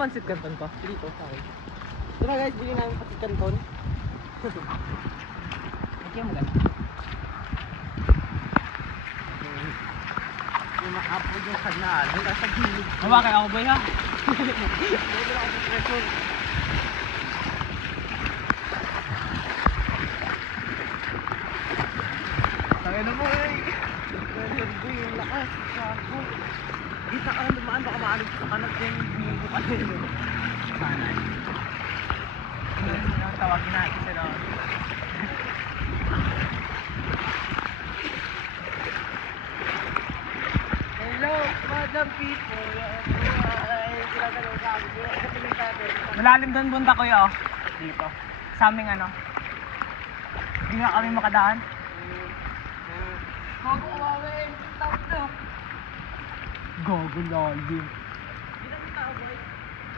Pansit canton pa. Dito sa akin. Tara guys, bili namin pansit canton. Okay mo ganun. Yung ma-upload yung kanal. Yung nasa gilid. Mawa kay ako boy ha? Dito lang ako sa pressure. Tangin na mo eh. Pressure boy, yung lakas. Sako. Kita ka lang dumaan, baka maalit sa kanat yung bumubukas yun. Sana. Ano tawagin natin sila? Hello, madam people. Ginagalaw sa akin. Ginagalaw sa akin. Malalim doon bunta ko oh. Dito. Sa aming ano. Hindi nga kami makadaan. Gogo, kawawi. Tawag na. Gogo lalim.